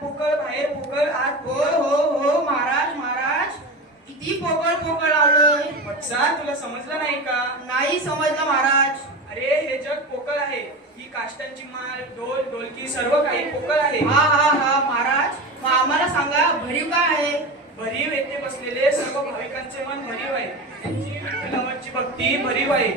पोकळ बाहेर पोकळ आत हो हो हो महाराज महाराज, किती पोकळ पोकळ लावलंय. वत्सा तुला समजलं नाही का? नाही समजलं महाराज. अरे हे जग पोकळ आहे. ही काष्टांची माळ ढोल ढोलकी सर्व काही पोकळ आहे. हा हा हा महाराज, मग आम्हाला सांगा भरीव काय आहे. भरीव येथे बसलेले सर्व भाविकांचे मन भरीव आहे. त्यांची विठ्ठलावरची भक्ती भरीव आहे.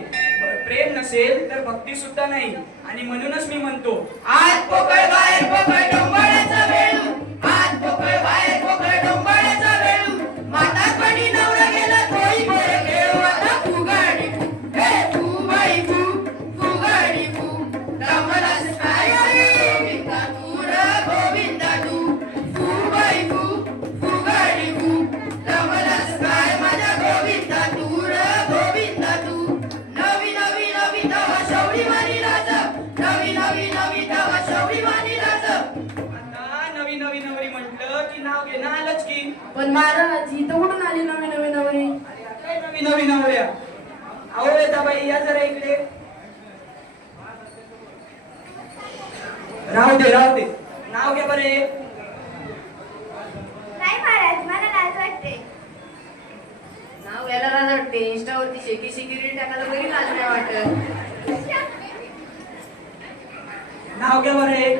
प्रेम नसेल तर भक्ती सुद्धा नाही. आणि म्हणूनच मी म्हणतो, आज पोकळ बाहेर पोकळ डोंबाळ्याचा वेळू, आज पोकळ बाहेर पोकळ डोंबाळ्याचा वेळू, म्हातारपणी नवरा गेला तोही बरं खेळू. आता फुगाडी फू, हे फू बाई फू, फुगाडी फू, रमलास काय गोविंदा तू र गोविंदा तू, फू बाई फू, फुगाडी फू, रमलास काय माझ्या गोविंदा तू र गोविंदा तू. नवी नवी नवी तवा शौरी मारी राज, नवी नवी नवी तवा शौरी मारी राज. आता नवी नवी नवरी म्हटलं की नाव घेणं आलंच की. पण महाराज इथं कुठून आली नवी नवी नवरी. अरे आता नवी नवी नवऱ्या. अहो वेताबाई या जरा इकडे. राहू दे नाव घ्या बरे. नाही महाराज, मला लाज वाटते. नाव घ्यायला लाज वाटते. इंस्टावरती शेकी सिक्युरिटी टाकायला बरी लाज नाही वाटत. नाव घ्या बरे.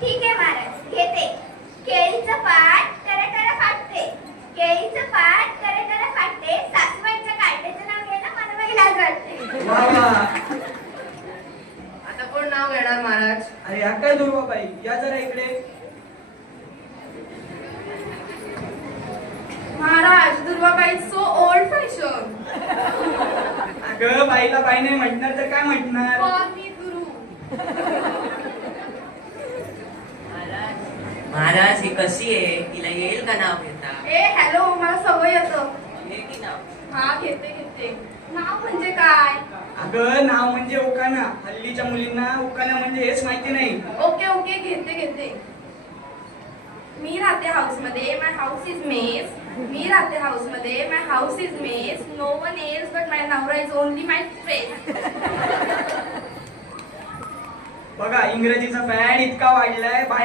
ठीक आहे महाराज, घेते. केळीचं पाट कर फाटते, केळीचं पाट कर फाटते. सासूबाईंच्या काढण्याचं नाव घ्यायला मला बाई लाज वाटते. वा वा. आता कोण नाव घेणार महाराज. अरे हा काय दुर्वाबाई या जरा इकडे. महाराज दुर्वाबाई सो ओल्ड फॅशन. अगं बाईला बाई नाही म्हटणार तर काय म्हटणार. मी गुरु. महाराज ही कशी आहे, तिला येईल का नाव घेता. ए हॅलो, मला सवय येतं. घे की नाव. हा घेते घेते. नाव म्हणजे काय. अगं नाव म्हणजे उकाना. हल्लीच्या मुलींना उकाना म्हणजे हेच माहिती नाही. ओके ओके घेते घेते. मी राहते हाऊस मध्ये, माय हाऊस इज मेस. मी राहते हाऊस मध्ये, my house is mess. No one else but my नवरा इज ओनली माय फ्रेंड. बघा इंग्रजीचा फॅन इतका वाढलाय.